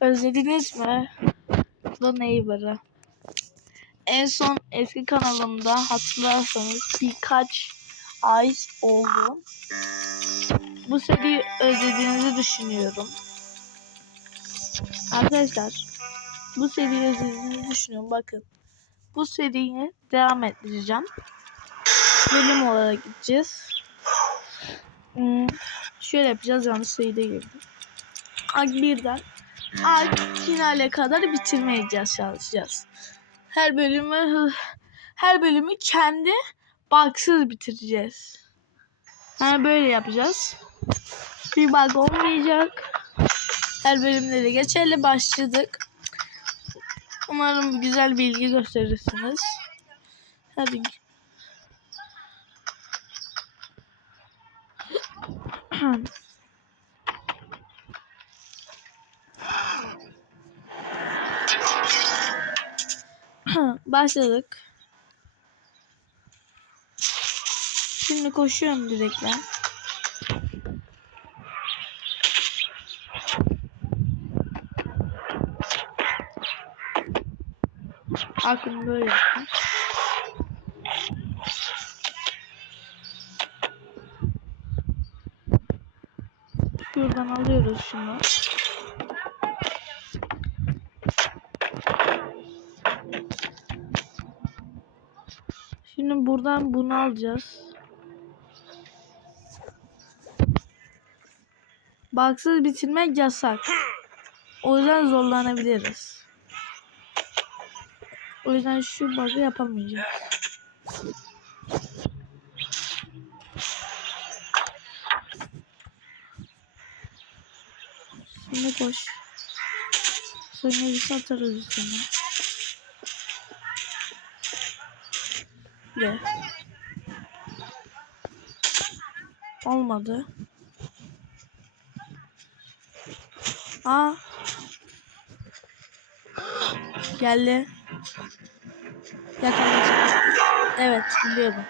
Özlediniz mi? The Neighbor'ı. En son eski kanalımda hatırlarsanız birkaç ay oldu. Bu seriyi özlediğinizi düşünüyorum. Arkadaşlar bu seriyi özlediğinizi düşünüyorum. Bakın bu seriyi devam ettireceğim. Bölüm olarak gideceğiz. Hmm, şöyle yapacağız. Yanlış sayıda girdim. Birden Ak finale kadar bitirmeye çalışacağız. Her bölümü her bölümü kendi baksız bitireceğiz. Yani böyle yapacağız. Bir bug olmayacak. Her bölümde de geçerli başladık. Umarım güzel bilgi gösterirsiniz. Hadi. Başladık. Şimdi koşuyorum direkt ben. Aklım böyle yaptım. Şuradan alıyoruz şunu. Şimdi buradan bunu alacağız. Baksız bitirmek yasak. O yüzden zorlanabiliriz. O yüzden şu bug'ı yapamayacağız. Şimdi koş. Sonra bir satarız üstüne. Gel. Olmadı. Aa. Geldi. Yakalandık. Evet biliyordum.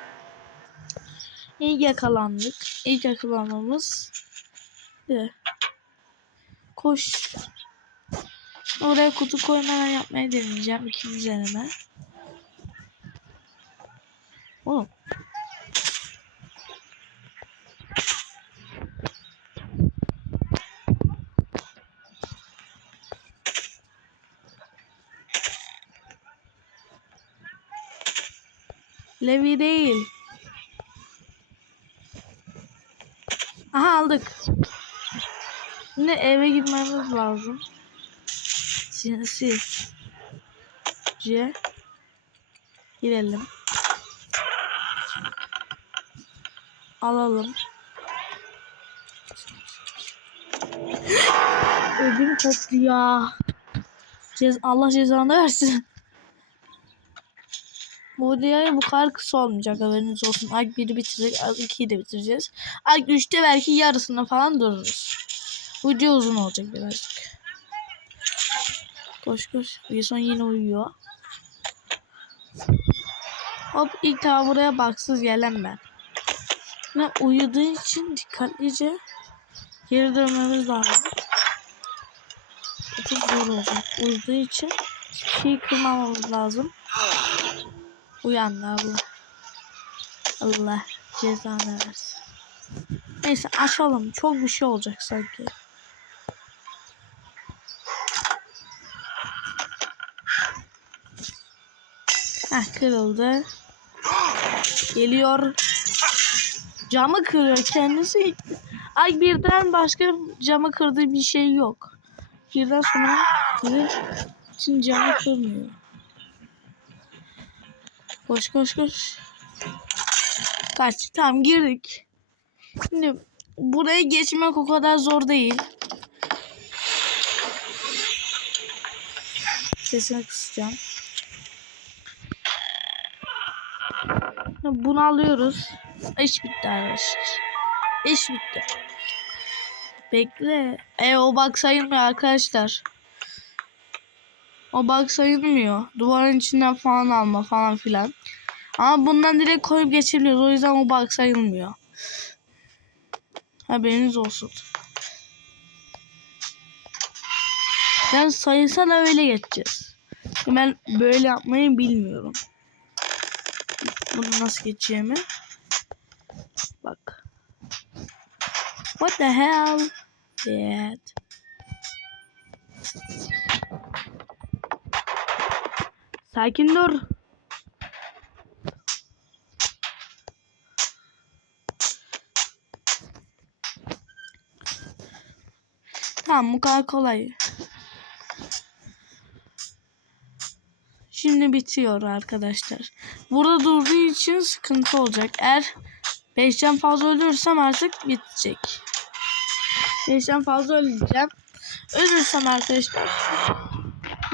İlk yakalandık. İlk yakalanmamız. Bir. Koş. Oraya kutu koymadan yapmayı deneyeceğim. ikinci deneme. Oğlum. Levi değil. Aha aldık. Şimdi eve gitmemiz lazım. Sinsi. C. Girelim. Alalım. Ödüm koptu ya. Cez Allah cezanı versin. Bu diğer bu kadar kısa olmayacak haberiniz olsun. Ay 1'i bitireceğiz. Ay 2'yi de bitireceğiz. Ay 3'te belki yarısında falan dururuz. Bu video uzun olacak birazcık. Koş koş. Wilson yine uyuyor. Hop ilk daha buraya baksız gelen ben. Ve uyuduğu için dikkatlice geri dönmemiz lazım. Çok zor olacak. Uyuduğu için şeyi kırmamamız lazım. Uyandı abla. Allah cezanı versin. Neyse açalım. Çok bir şey olacak sanki. Heh kırıldı. Geliyor. Camı kırıyor kendisi. Ay birden başka camı kırdığı bir şey yok. Birden sonra kırır için camı kırmıyor. Koş koş koş. Kaç. Tamam girdik. Şimdi buraya geçmek o kadar zor değil. Sesini kısacağım. Bunu alıyoruz. İş bitti arkadaşlar. İş bitti. Bekle. E o bak sayılmıyor arkadaşlar. O bak sayılmıyor. Duvarın içinden falan alma falan filan. Ama bundan direkt koyup geçebiliyoruz. O yüzden o bak sayılmıyor. Haberiniz olsun. Yani sayısal öyle geçeceğiz. Ben böyle yapmayı bilmiyorum. Bunu nasıl geçeceğimi. Bak. What the hell? Yeah. Sakin dur. Tamam bu kadar kolay. Şimdi bitiyor arkadaşlar. Burada durduğu için sıkıntı olacak. Eğer 5'ten fazla ölürsem artık bitecek. 5'ten fazla öleceğim. Ölürsem arkadaşlar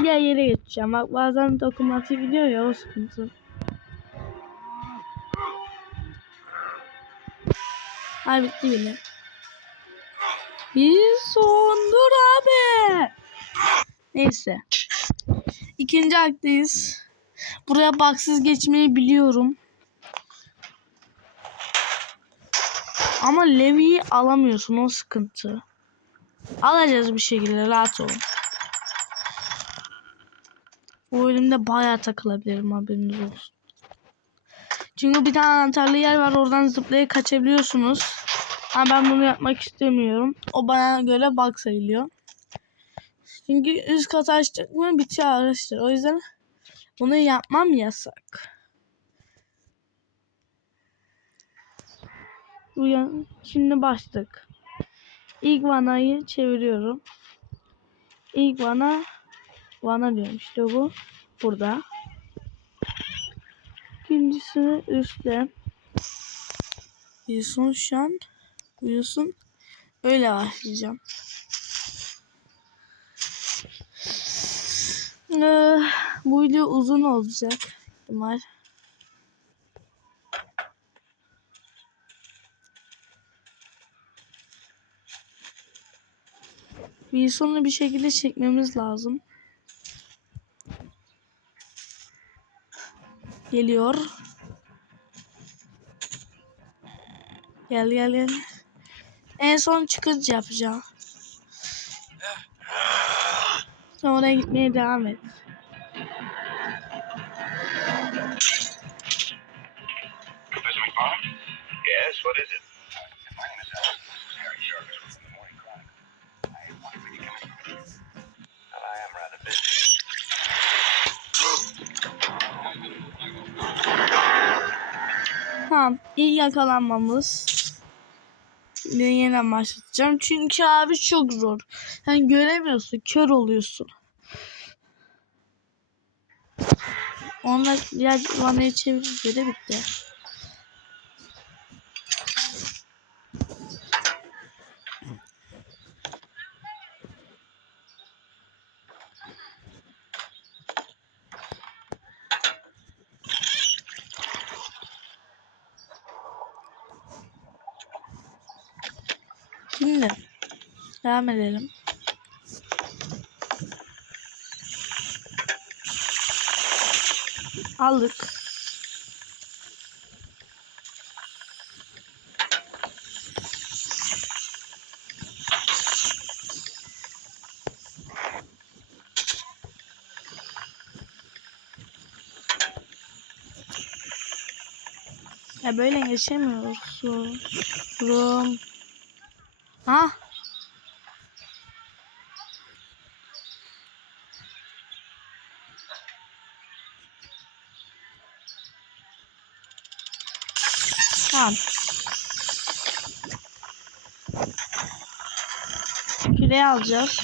diğer yere geçeceğim. Bak bazen dokunmatik gidiyor ya o sıkıntı. Ay bitti bile. Bir son dur abi. Neyse. İkinci aktayız. Buraya baksız geçmeyi biliyorum. Ama Levi'yi alamıyorsun o sıkıntı. Alacağız bir şekilde rahat olun. Bu bölümde bayağı takılabilirim haberiniz olsun. Çünkü bir tane anahtarlı yer var oradan zıplayıp kaçabiliyorsunuz. Ama ben bunu yapmak istemiyorum. O bana göre bug sayılıyor. Çünkü üst katı açtık mı bitiyor arkadaşlar. O yüzden bunu yapmam yasak. Uyan. Şimdi başladık. İlk vanayı çeviriyorum. İlk vana vana diyorum işte bu. Burada. İkincisini üstte. Uyusun şu an. Uyusun. Öyle başlayacağım. Ee, bu video uzun olacak. ihtimal. Bir sonu bir şekilde çekmemiz lazım. Geliyor. Gel gel gel. En son çıkınca yapacağım. Sonra gitmeye devam et. Tamam. İyi yakalanmamız. Yeniden başlatacağım. Çünkü abi çok zor. Sen göremiyorsun. Kör oluyorsun. Onlar diğer vanayı çevirince de bitti. Şimdi devam edelim. Aldık. Ya böyle geçemiyorsun. Rum. Ha? Tamam. Küreği alacağız.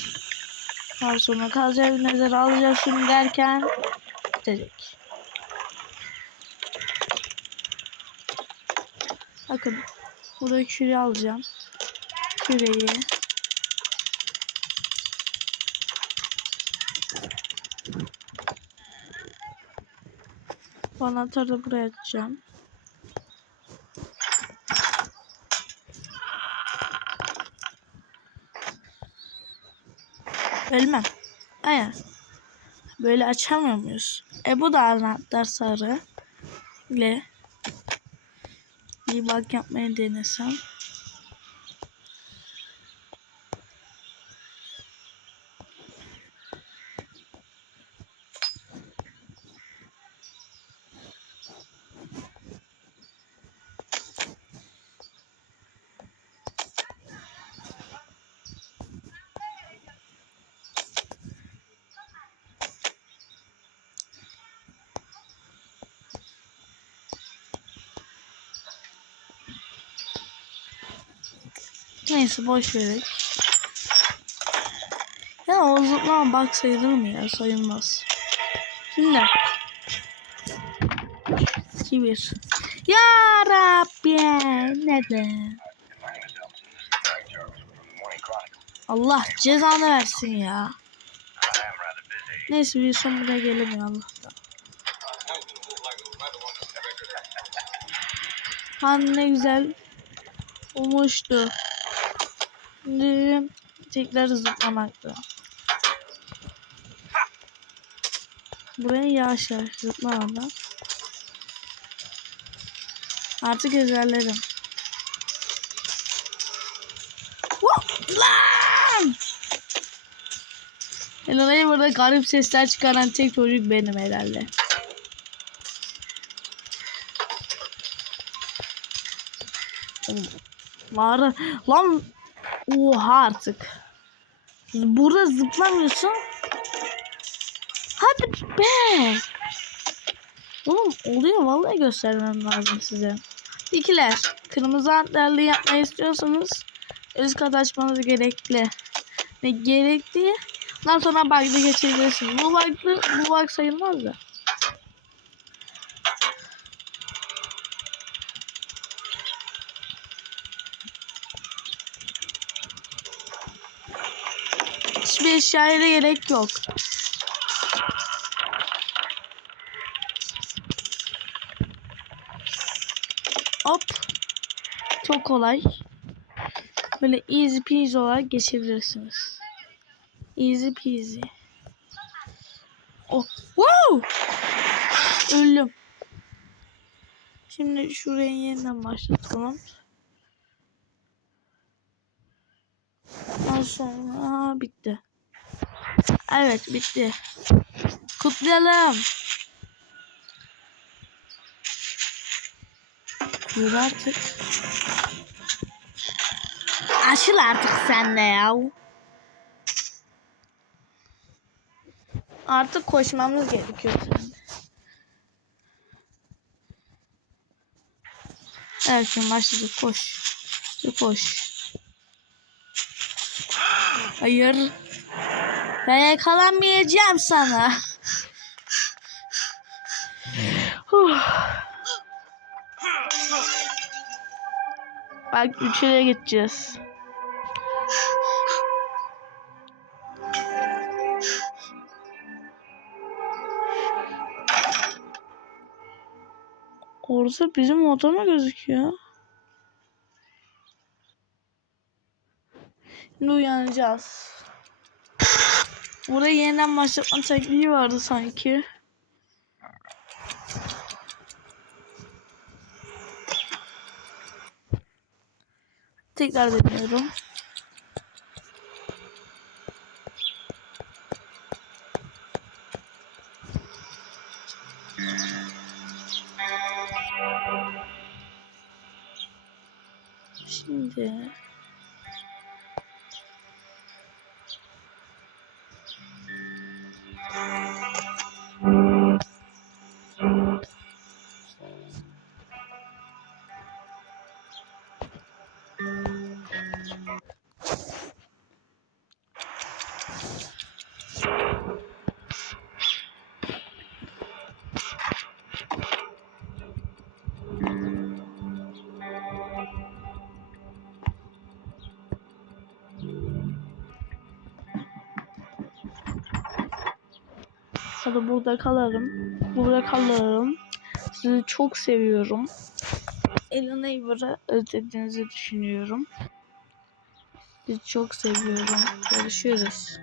Daha sonra kalacak nezere alacağız şimdi derken bitecek. Bakın. Burada küreği alacağım. Küreği. Bu anahtarı da buraya atacağım. Ölmem. Aynen. Böyle açamıyor muyuz? E bu da anahtar sarı. ile bir bak yapmaya denesem. Neyse boş verin. Ya o zıplama bak sayılır mı ya? Sayılmaz. Şimdi. 2 1. Ya Rabbi neden? Allah cezanı versin ya. Neyse bir son buraya gelemiyor Allah'tan. Han ne güzel olmuştu. Şimdi tekrar zıplamaktı. Buraya yavaş yavaş zıplamadan. Artık ezberlerim. Whoop! Lan! Elana'yı burada garip sesler çıkaran tek çocuk benim herhalde. Mağara. Lan. Oha artık. Burada zıplamıyorsun. Hadi be. Oğlum oluyor vallahi göstermem lazım size. İkiler. Kırmızı antlerle yapmayı istiyorsanız üst kat açmanız gerekli. Ve gerekli. Ondan sonra bug'da geçebilirsiniz. Bu bug'lı, bu bug sayılmaz da. Eşyaya da gerek yok. Hop. Çok kolay. Böyle easy peasy olarak geçebilirsiniz. Easy peasy. Oh. Wow! Öldüm. Şimdi şuraya yeniden başlatalım. Ondan sonra bitti. Evet bitti. Kutlayalım. Yürü artık. Açıl artık sen de ya. Artık koşmamız gerekiyor. Evet şimdi başladık koş. Koş. Hayır. Ben yakalanmayacağım sana. Bak üçüne gideceğiz. Orada bizim oda mı gözüküyor? Şimdi uyanacağız. Burada yeniden başlatma tekniği vardı sanki. Tekrar deniyorum. Şimdi Hadi burada kalarım. Burada kalırım. Sizi çok seviyorum. Ellen Aver'ı özlediğinizi düşünüyorum. Sizi çok seviyorum. Görüşürüz.